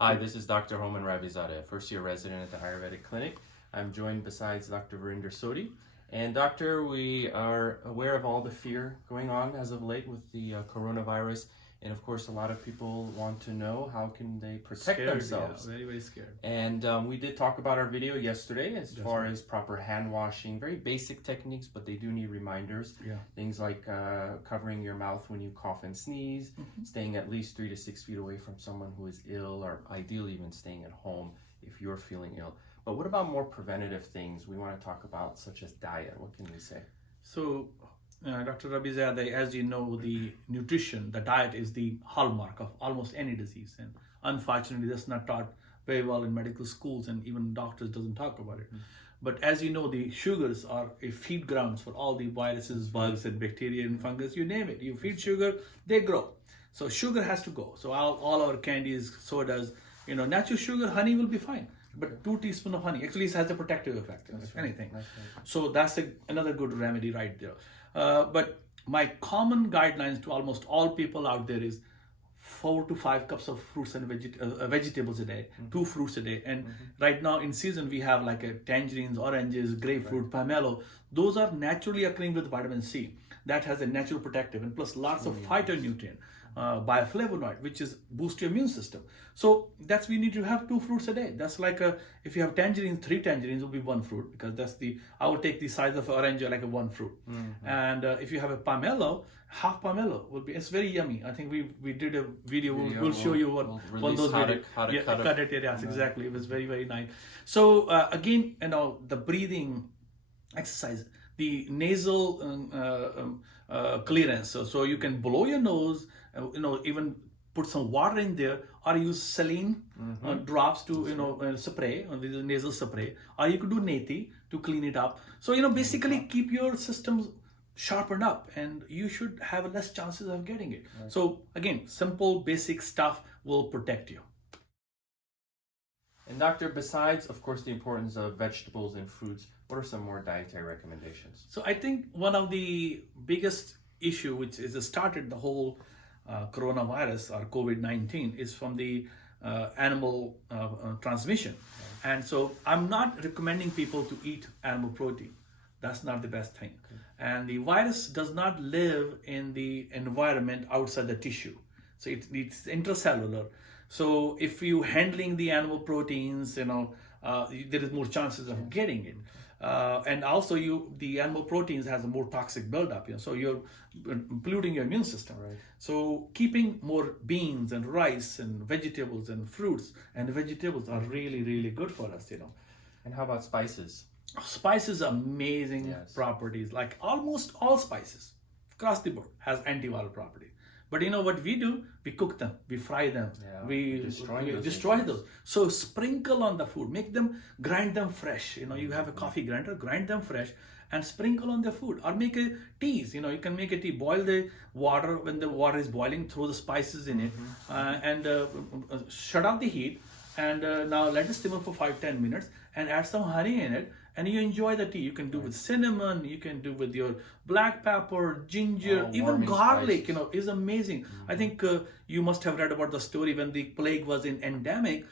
Hi, this is Dr. Homan Ravizadeh, first-year resident at the Ayurvedic Clinic. I'm joined besides Dr. Verinder Sodhi. And doctor, we are aware of all the fear going on as of late with the coronavirus. And of course, a lot of people want to know how can they protect Scared, themselves. yeah, very, very scared. And we did talk about our video yesterday as That's far right. as proper hand washing, very basic techniques, but they do need reminders. Yeah. Things like covering your mouth when you cough and sneeze, staying at least 3 to 6 feet away from someone who is ill, or ideally even staying at home if you're feeling ill. But what about more preventative things we want to talk about, such as diet? What can we say? So, Dr. Rabizadeh, as you know, the nutrition, the diet is the hallmark of almost any disease. And unfortunately, that's not taught very well in medical schools, and even doctors doesn't talk about it. But as you know, the sugars are a feed grounds for all the viruses, bugs, and bacteria and fungus, you name it. You feed sugar, they grow. So sugar has to go. So all our candies, sodas, natural sugar, honey will be fine. But 2 teaspoons of honey actually has a protective effect, if anything. That's right. So that's another good remedy right there. But my common guidelines to almost all people out there is 4 to 5 cups of fruits and vegetables a day, 2 fruits a day. And right now in season, we have like tangerines, oranges, grapefruit, pomelo. Those are naturally occurring with vitamin C. That has a natural protective, and plus lots of phytonutrient, bioflavonoid, which is boost your immune system. So that's, we need to have 2 fruits a day. That's like if you have tangerines, 3 tangerines will be 1 fruit, because I will take the size of orange like a 1 fruit. And if you have a pomelo, half pomelo will be, it's very yummy. I think we did a video, we'll show you what release those how to- videos. how to cut it. Yes, exactly. It was very, very nice. So again, the breathing exercise, the nasal clearance. So you can blow your nose, even put some water in there, or use saline drops to spray on the nasal spray, or you could do neti to clean it up. So basically keep your systems sharpened up, and you should have less chances of getting it. So again, simple basic stuff will protect you. And doctor, besides, of course, the importance of vegetables and fruits, what are some more dietary recommendations? So I think one of the biggest issue which is started the whole coronavirus or COVID-19 is from the animal transmission. And so I'm not recommending people to eat animal protein. That's not the best thing. And the virus does not live in the environment outside the tissue. So it's intracellular. So if you handling the animal proteins, there is more chances of getting it. And also the animal proteins has a more toxic buildup, so you're polluting your immune system. Right. So keeping more beans and rice and vegetables and fruits and vegetables are really, really good for us. And how about spices? Spices are amazing properties. Like almost all spices across the board has antiviral properties. But what we do? We cook them, we fry them, we destroy those. So sprinkle on the food, grind them fresh. You have a coffee grinder, grind them fresh and sprinkle on the food. Or make a teas. You can make a tea, boil the water. When the water is boiling, throw the spices in it, and shut off the heat. And now let it simmer for 5-10 minutes and add some honey in it, and you enjoy the tea. You can do with cinnamon, you can do with your black pepper, ginger, even garlic, spice. is amazing. I think you must have read about the story when the plague was in endemic.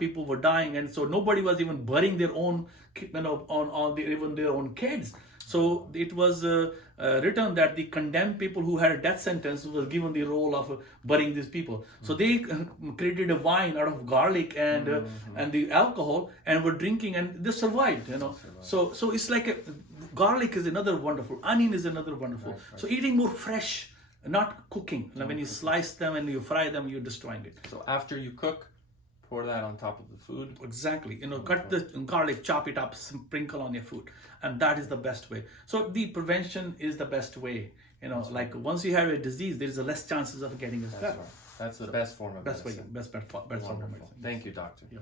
People were dying, and so nobody was even burying their own, even their own kids. So it was written that the condemned people who had a death sentence was given the role of burying these people. So they created a wine out of garlic and the alcohol, and were drinking, and they survived. So it's like garlic is another wonderful. Onion is another wonderful. Right. So eating more fresh, not cooking. When you slice them and you fry them, you're destroying it. So after you cook, pour that on top of the food. Exactly. Cut the garlic, chop it up, sprinkle on your food, and that is the best way. So the prevention is the best way. Like once you have a disease, there is a less chances of getting it. That's right. That's the best form of Best way, medicine. best form of medicine. Thank you, doctor. Yeah.